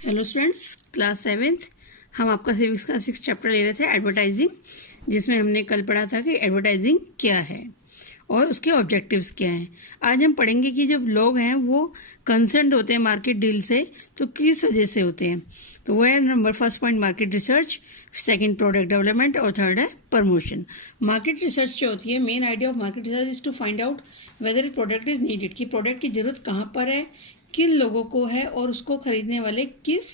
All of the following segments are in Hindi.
Hello students, class 7th। हम आपका सिविक्स का 6 चैप्टर ले रहे थे एडवर्टाइजिंग, जिसमें हमने कल पढ़ा था कि एडवर्टाइजिंग क्या है और उसके ऑब्जेक्टिव्स क्या हैं। आज हम पढ़ेंगे कि जब लोग हैं वो कंसर्न होते हैं मार्केट डील से, तो किस वजह से होते हैं। तो वो है number first point market research, second product development और थर्ड है प्रमोशन। मार्केट रिसर्च जो होती है, main idea of market research is to find out whether a product is needed, कि प्रोडक्ट की जरूरत कहाँ पर है, किन लोगों को है और उसको खरीदने वाले किस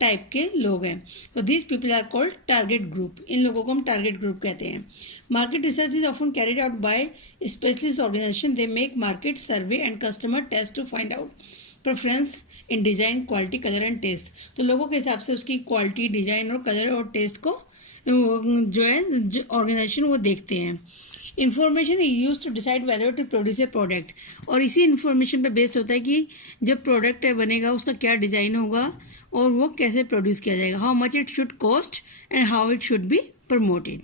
टाइप के लोग हैं। तो this people are called target group. इन लोगों को हम टारगेट ग्रुप कहते हैं। Market research is often carried out by specialist organisation. They make market survey and customer test to find out preference in design, quality, colour and taste. तो लोगों के हिसाब से उसकी क्वालिटी, डिजाइन और कलर और टेस्ट को जो है ऑर्गेनाइजेशन वो देखते हैं। Information use to decide whether to produce a product, और इसी इन्फॉर्मेशन पे बेस्ड होता है कि जब प्रोडक्ट बनेगा उसका क्या डिजाइन होगा और वो कैसे प्रोड्यूस किया जाएगा, how much it should cost and how it should be promoted.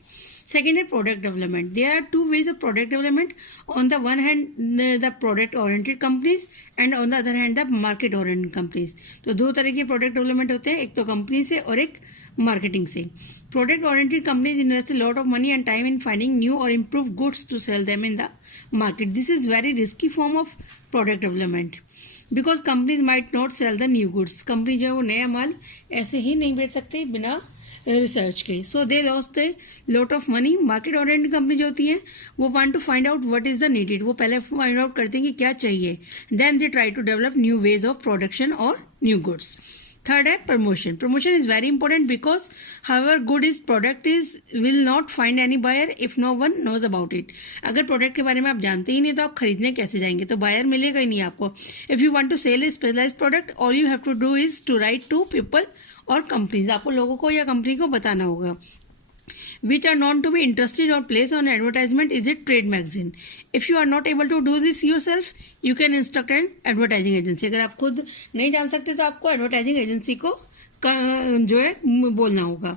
Second is product development. There are two ways of product development. On the one hand, the product oriented companies and on the other hand, the market oriented companies. तो दो तरह के product development होते हैं, एक तो कंपनी से और एक मार्केटिंग से। Product oriented companies invest a lot of money and time in finding new or improved goods to sell them in the market. This is very risky form of product development because companies might not sell the new goods. Company जो है वो नया माल ऐसे ही नहीं बेच सकते बिना रिसर्च के। So they lost a lot of money. Market oriented company जो होती है वो want to find out what is the needed. वो पहले फाइंड आउट करते हैं कि क्या चाहिए, then they try to develop new ways of production और न्यू गुड्स। थर्ड है promotion. Promotion is very important because however good is product is will not find any buyer if no one knows about it. अगर प्रोडक्ट के बारे में आप जानते ही नहीं तो आप खरीदने कैसे जाएंगे, तो बायर मिलेगा ही नहीं आपको। If you want to sell a specialize product, all you have to do is to write to people और कंपनीज। आपको लोगों को या कंपनी को बताना होगा। which are known to be interested or place on advertisement is a trade magazine. If you are not able to do this yourself, you can instruct an advertising agency. अगर आप खुद नहीं जान सकते तो आपको एडवर्टाइजिंग एजेंसी को जो है बोलना होगा।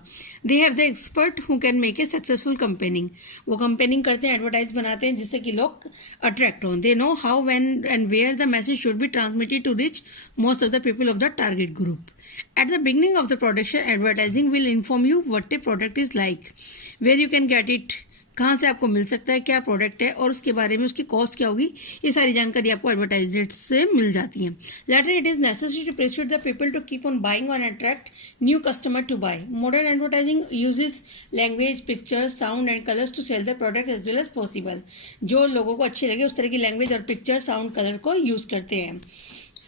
They have the expert who can make a successful campaigning. वो कंपेनिंग करते हैं, एडवर्टाइज बनाते हैं जिससे कि लोग अट्रैक्ट हों। They know how when and where the message should be transmitted to reach most of the people of the target group. At the beginning of the production, advertising will inform you what the product is like, where you can get it, कहाँ से आपको मिल सकता है, क्या प्रोडक्ट है और उसके बारे में उसकी कॉस्ट क्या होगी। ये सारी जानकारी आपको एडवर्टाइजमेंट से मिल जाती है। Later it is necessary to persuade the people to keep on buying और attract new customer to buy. Modern advertising uses language, pictures, sound and colours to sell the product as well as possible. जो लोगों को अच्छी लगे उस तरह की लैंग्वेज और पिक्चर, साउंड, कलर को यूज करते हैं।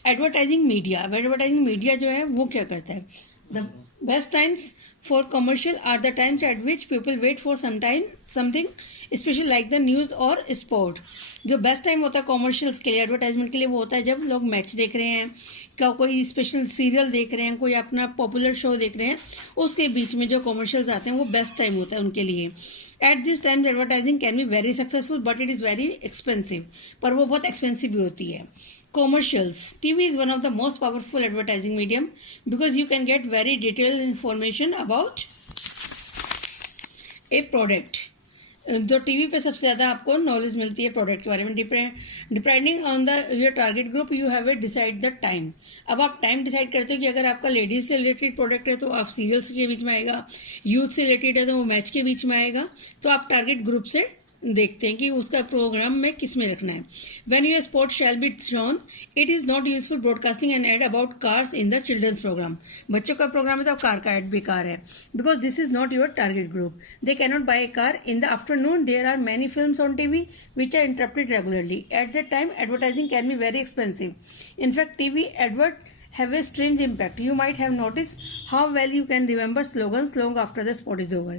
Advertising media. एडवर्टाइजिंग मीडिया जो है वो क्या करता है, the best times for commercial are the times at which people wait for something special like the news और स्पोर्ट। जो बेस्ट टाइम होता है कॉमर्शियल्स के लिए, एडवर्टाइजमेंट के लिए, वो होता है जब लोग मैच देख रहे हैं, क्या कोई स्पेशल सीरियल देख रहे हैं, कोई अपना पॉपुलर शो देख रहे हैं, उसके बीच में जो कॉमर्शियल्स आते हैं वो बेस्ट टाइम होता है उनके लिए। At this times advertising can be very successful but it is very expensive, पर वो बहुत एक्सपेंसिव भी होती है। Commercials. TV is one of the most powerful advertising medium because you can get very detailed information about a product. जो टीवी पे सबसे ज़्यादा आपको नॉलेज मिलती है प्रोडक्ट के बारे में। Depending on the your target group you have a decide the time. अब आप टाइम डिसाइड करते हो कि अगर आपका लेडीज से रिलेटेड प्रोडक्ट है तो आप सीरियल्स के बीच में आएगा, यूथ से रिलेटेड है तो वो मैच के बीच में आएगा। तो आप टारगेट ग्रुप से देखते हैं कि उसका प्रोग्राम में किस में रखना है। When your sport shall be shown, it is not useful broadcasting an ad about cars in the children's program. बच्चों का प्रोग्राम है तो कार का एड बेकार है, because this is not your target group. They cannot buy a car. In the afternoon, there are many films on TV which are interrupted regularly. At that time, advertising can be very expensive. In fact, TV advert have a strange impact. You might have noticed how well you can remember slogans long after the spot is over.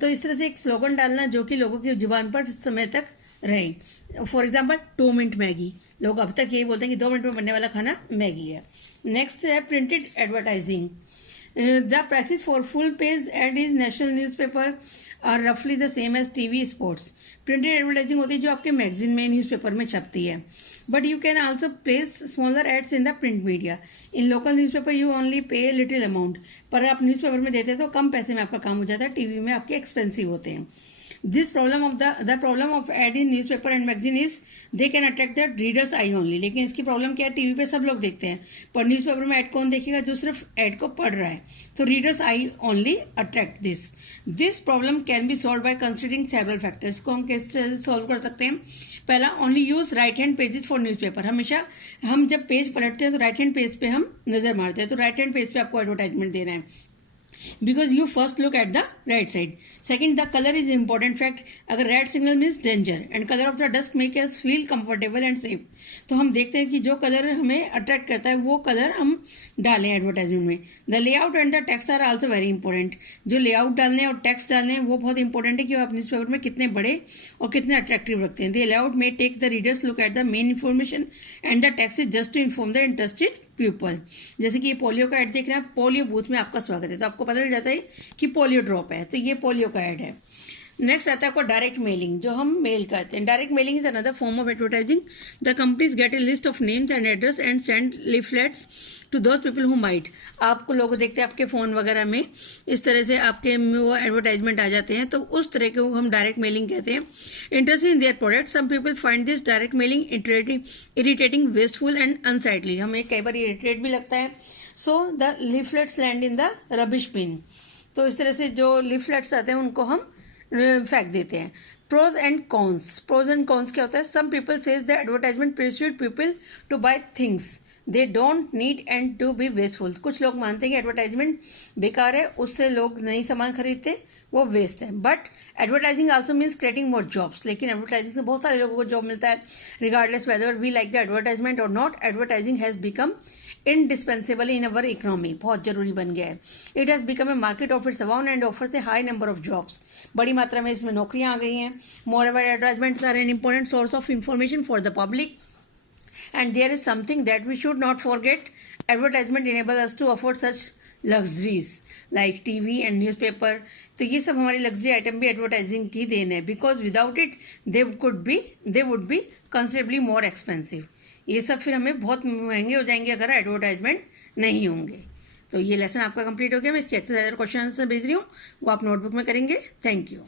तो इस तरह से एक स्लोगन डालना जो कि लोगों की जुबान पर समय तक रहे। फॉर एग्जाम्पल 2 मिनट मैगी, लोग अब तक यही बोलते हैं कि 2 मिनट में बनने वाला खाना मैगी है। नेक्स्ट है printed advertising. The prices for full page ad is national newspaper are रफली the same as TV sports. Printed advertising होती है जो आपके मैगजीन में, न्यूज़पेपर में छपती है। But you can also place smaller ads in the print media. In local newspaper you only pay little amount, पर आप न्यूज़पेपर में देते हैं तो कम पैसे में आपका काम हो जाता है, टीवी में आपके एक्सपेंसिव होते हैं। This problem of the problem of ad in newspaper and magazine is they can attract the readers eye only. लेकिन इसकी प्रॉब्लम क्या है, टीवी पे सब लोग देखते हैं, पर न्यूज़पेपर में ऐड कौन देखेगा, जो सिर्फ ऐड को पढ़ रहा है। तो readers eye only attract this problem can be solve by considering several factors. को हम कैसे सॉल्व कर सकते हैं? पहला, only use right hand pages for newspaper. हमेशा हम जब पेज पलटते हैं तो राइट हैंड पेज पे हम नजर मारते हैं, तो राइट हैंड पेज पे आपको एडवर्टाइजमेंट देना है, because you first look at the right side. Second, the color is important fact. अगर red signal means danger and color of the dusk make us feel comfortable and safe. तो हम देखते हैं कि जो कलर हमें अट्रैक्ट करता है वो कलर हम डालें एडवर्टाइजमेंट में। The layout and the text are also very important. जो लेआउट डालने हैं और टेक्स्ट डालने हैं वो बहुत इंपॉर्टेंट है कि आप न्यूज़पेपर में कितने बड़े और कितने अट्रैक्टिव रखते हैं। द लेआउट में take the readers look at the main information and the text is just to inform the interested people. जैसे कि ये पोलियो का ऐड देख रहे हैं, पोलियो बूथ में आपका स्वागत है, तो आपको पता चल जाता है कि पोलियो ड्रॉप है, तो ये पोलियो का ऐड है। नेक्स्ट आता है आपको डायरेक्ट मेलिंग, जो हम मेल करते हैं। Direct mailing is another form of advertising. The companies get a list of names and address and send leaflets to those people who might. आपको लोग देखते हैं आपके फ़ोन वगैरह में इस तरह से आपके वो एडवर्टाइजमेंट आ जाते हैं, तो उस तरह के हम डायरेक्ट मेलिंग कहते हैं। Interest in their product, some people find this direct mailing irritating, wasteful and unsightly. हमें कई बार इरिटेट भी लगता है। So the leaflets land in the rubbish bin. तो इस तरह से जो लीफलेट्स आते हैं उनको हम फेंक देते हैं। Pros and cons, pros and cons क्या होता है? Some people says the advertisement persuade people to buy things they don't need and to be wasteful. कुछ लोग मानते हैं कि एडवर्टाइजमेंट बेकार है, उससे लोग नई सामान खरीदते, वो वेस्ट है। But advertising also means creating more jobs. लेकिन एडवर्टाइजिंग से बहुत सारे लोगों को जॉब मिलता है, regardless whether we like the advertisement और not. Advertising has become indispensable in our economy, बहुत जरूरी बन गया है। It has become a market of its own and offers a high number of jobs. बड़ी मात्रा में इसमें नौकरियां आ गई हैं। Moreover advertisements are an important source of information for the public and there is something that we should not forget. Advertisement enable us to afford such luxuries like TV and newspaper. तो ये सब हमारी लग्जरी आइटम भी एडवर्टाइजिंग की देन है, because without it they would be considerably more expensive. ये सब फिर हमें बहुत महंगे हो जाएंगे अगर एडवर्टाइजमेंट नहीं होंगे। तो ये लेसन आपका कंप्लीट हो गया। मैं इसके एक्सरसाइज और क्वेश्चन आंसर भेज रही हूँ, वो आप नोटबुक में करेंगे। Thank you.